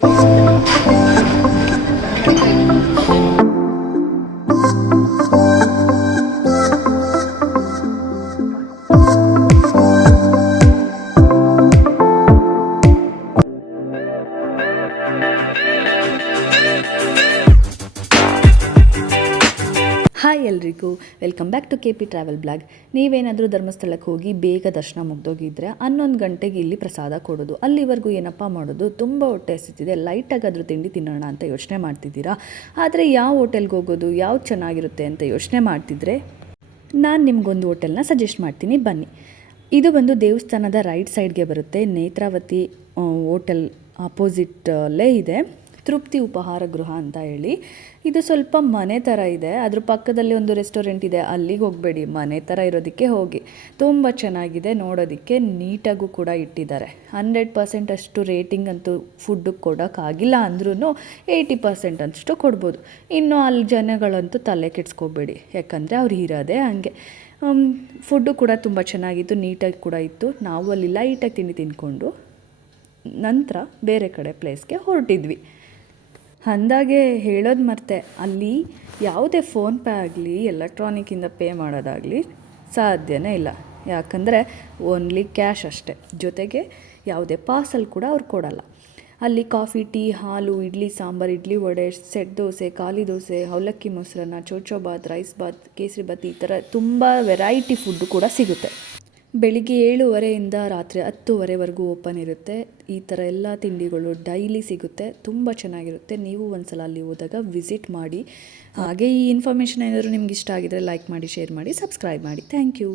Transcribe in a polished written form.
Hi ಎಲ್ರಿಗೂ welcome back to KP travel blog. ನೀವೇನಾದರೂ ಧರ್ಮಸ್ಥಳಕ್ಕೆ ಹೋಗಿ ಬೇಗ ದರ್ಶನ ಮುಗ್ದೋಗಿದ್ದರೆ 11 ಗಂಟೆಗೆ ಇಲ್ಲಿ ಪ್ರಸಾದ ಕೊಡೋದು. ಅಲ್ಲಿವರೆಗೂ ಏನಪ್ಪ ಮಾಡೋದು, ತುಂಬ ಹೊಟ್ಟೆ ಹಸಿತಿದೆ, ಲೈಟಾಗಿ ಆದರೂ ತಿಂಡಿ ತಿನ್ನೋಣ ಅಂತ ಯೋಚನೆ ಮಾಡ್ತಿದ್ದೀರಾ. ಆದರೆ ಯಾವ ಹೋಟೆಲ್ಗೆ ಹೋಗೋದು, ಯಾವ್ದು ಚೆನ್ನಾಗಿರುತ್ತೆ ಅಂತ ಯೋಚನೆ ಮಾಡ್ತಿದ್ರೆ ನಾನು ನಿಮಗೊಂದು ಹೋಟೆಲ್ನ ಸಜೆಸ್ಟ್ ಮಾಡ್ತೀನಿ, ಬನ್ನಿ. ಇದು ಬಂದು ದೇವಸ್ಥಾನದ ರೈಟ್ ಸೈಡ್ಗೆ ಬರುತ್ತೆ. ನೇತ್ರಾವತಿ ಹೋಟೆಲ್ ಆಪೋಸಿಟಲ್ಲೇ ಇದೆ. ತೃಪ್ತಿ ಉಪಹಾರ ಗೃಹ ಅಂತ ಹೇಳಿ. ಇದು ಸ್ವಲ್ಪ ಮನೆ ಥರ ಇದೆ. ಅದ್ರ ಪಕ್ಕದಲ್ಲಿ ಒಂದು ರೆಸ್ಟೋರೆಂಟ್ ಇದೆ, ಅಲ್ಲಿಗೆ ಹೋಗಬೇಡಿ, ಮನೆ ಥರ ಇರೋದಕ್ಕೆ ಹೋಗಿ. ತುಂಬ ಚೆನ್ನಾಗಿದೆ, ನೋಡೋದಕ್ಕೆ ನೀಟಾಗೂ ಕೂಡ ಇಟ್ಟಿದ್ದಾರೆ. 100% ಅಷ್ಟು ರೇಟಿಂಗ್ ಅಂತೂ ಫುಡ್ಡಿಗೆ ಕೊಡೋಕ್ಕಾಗಿಲ್ಲ ಅಂದ್ರೂ 80% ಅಷ್ಟು ಕೊಡ್ಬೋದು. ಇನ್ನು ಅಲ್ಲಿ ಜನಗಳಂತೂ ತಲೆ ಕೆಡಿಸ್ಕೋಬೇಡಿ, ಯಾಕಂದರೆ ಅವ್ರು ಇರೋದೇ ಹಾಗೆ. ಫುಡ್ಡು ಕೂಡ ತುಂಬ ಚೆನ್ನಾಗಿತ್ತು, ನೀಟಾಗಿ ಕೂಡ ಇತ್ತು. ನಾವು ಅಲ್ಲಿ ಲೈಟಾಗಿ ತಿಂಡಿ ತಿಂದ್ಕೊಂಡು ನಂತರ ಬೇರೆ ಕಡೆ ಪ್ಲೇಸ್ಗೆ ಹೊರಟಿದ್ವಿ. ಅಂದಾಗೆ ಹೇಳೋದು ಮರ್ತೆ, ಅಲ್ಲಿ ಯಾವುದೇ ಫೋನ್ಪೇ ಆಗಲಿ ಎಲೆಕ್ಟ್ರಾನಿಕ್ಕಿಂದ ಪೇ ಮಾಡೋದಾಗಲಿ ಸಾಧ್ಯನೇ ಇಲ್ಲ. ಯಾಕಂದರೆ ಓನ್ಲಿ ಕ್ಯಾಶ್ ಅಷ್ಟೇ, ಜೊತೆಗೆ ಯಾವುದೇ ಪಾರ್ಸಲ್ ಕೂಡ ಅವ್ರು ಕೊಡಲ್ಲ. ಅಲ್ಲಿ ಕಾಫಿ, ಟೀ, ಹಾಲು, ಇಡ್ಲಿ ಸಾಂಬಾರು, ಇಡ್ಲಿ ವಡೆ, ಸೆಟ್ ದೋಸೆ, ಖಾಲಿ ದೋಸೆ, ಅವಲಕ್ಕಿ ಮೊಸರನ್ನ, ಚೌಚೌಬಾತ್, ರೈಸ್ ಬಾತ್, ಕೇಸರಿ ಬಾತ್, ಈ ಥರ ತುಂಬ ವೆರೈಟಿ ಫುಡ್ಡು ಕೂಡ ಸಿಗುತ್ತೆ. ಬೆಳಿಗ್ಗೆ 7:30ಇಂದ ರಾತ್ರಿ 10:00ವರೆಗೂ ಓಪನ್ ಇರುತ್ತೆ. ಈ ಥರ ಎಲ್ಲ ತಿಂಡಿಗಳು ಡೈಲಿ ಸಿಗುತ್ತೆ, ತುಂಬ ಚೆನ್ನಾಗಿರುತ್ತೆ. ನೀವು ಒಂದ್ಸಲ ಅಲ್ಲಿ ಹೋದಾಗ ವಿಸಿಟ್ ಮಾಡಿ. ಹಾಗೆ ಈ ಇನ್ಫಾರ್ಮೇಷನ್ ಏನಾದರೂ ನಿಮ್ಗೆ ಇಷ್ಟ ಆಗಿದರೆ ಲೈಕ್ ಮಾಡಿ, ಶೇರ್ ಮಾಡಿ, ಸಬ್ಸ್ಕ್ರೈಬ್ ಮಾಡಿ. Thank you.